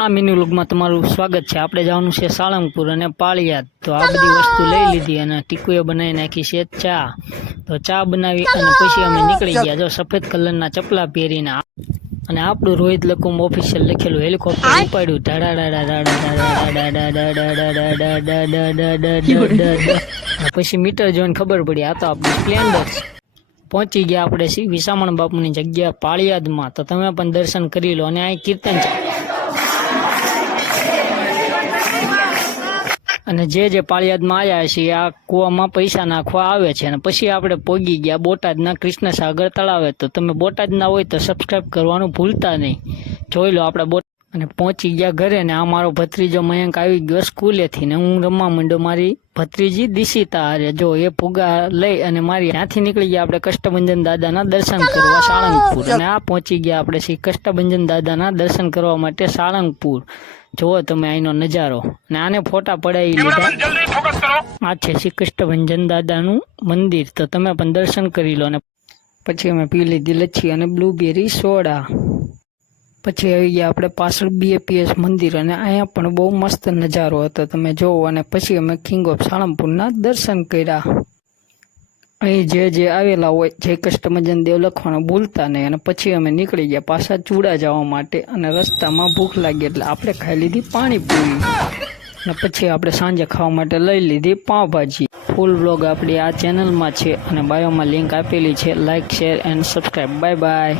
આ મિની વ્લોગમાં તમારું સ્વાગત છે। આપણે જવાનું છે સાળંગપુર અને પાળિયાદ। તો આ બધી વસ્તુ લઈ લીધી અને ટીકુએ બનાવી નાખી છે ચા। તો ચા બનાવી અને પછી અમે નીકળી ગયા। જો સફેદ કલરના ચપલા પહેરીને અને આપણું રોહિત લકુમ ઓફિશિયલ લખેલું હેલિકોપ્ટર ઉપાડ્યું। પછી મીટર જોઈને ખબર પડી આ તો આપણી સ્પ્લેન્ડર છે। પહોંચી ગયા આપણે વિસામણ બાપુની જગ્યા પાળિયાદમાં। તો તમે પણ દર્શન કરી લો અને અહીં કીર્તન છે અને જે પાળિયાદમાં આવ્યા છે આ કૂવામાં પૈસા નાખવા આવે છે। અને પછી આપણે પોગી ગયા બોટાદના કૃષ્ણસાગર તળાવે। તો તમે બોટાદના હોય તો સબસ્ક્રાઈબ કરવાનું ભૂલતા નહીં। જોઈ લો આપણે અને પહોંચી ગયા ઘરે ને આ મારો ભત્રીજો મયંક આવી ગયો સ્કૂલેથી ને હું રમવા માંડ્યો મારી ભત્રીજી દિશિતા હારે। જો એ ફુગા લઈ અને મારી ત્યાંથી નીકળી ગયા આપણે કષ્ટભંજન દાદાના દર્શન કરવા સાળંગપુર। અને આ પહોંચી ગયા આપણે શ્રી કષ્ટભંજન દાદાના દર્શન કરવા માટે સાળંગપુર। જુઓ તમે અહીંનો નજારો અને આને ફોટા પડાવી લીધા। આ છે શ્રી કષ્ટભંજન દાદાનું મંદિર। તો તમે પણ દર્શન કરી લો અને પછી અમે પી લીધી લચ્છી અને બ્લુબેરી સોડા। પછી આવી ગયા આપણે પાછળ BAPS મંદિર અને અહીંયા પણ બહુ મસ્ત નજારો હતો તમે જોવો। અને પછી અમે કિંગ ઓફ સાળંગપુરના દર્શન કર્યા। અહીં જે આવેલા હોય જય કષ્ટભંજન દેવ લખવાનું ભૂલતા નહીં। અને પછી અમે નીકળી ગયા પાછા ચૂડા જવા માટે અને રસ્તામાં ભૂખ લાગી એટલે આપણે ખાઈ લીધી પાણીપુરી અને પછી આપણે સાંજે ખાવા માટે લઈ લીધી પાવભાજી। ફૂલ વ્લોગ આપણી આ ચેનલમાં છે અને બાયોમાં લિંક આપેલી છે। Like share and subscribe. Bye bye.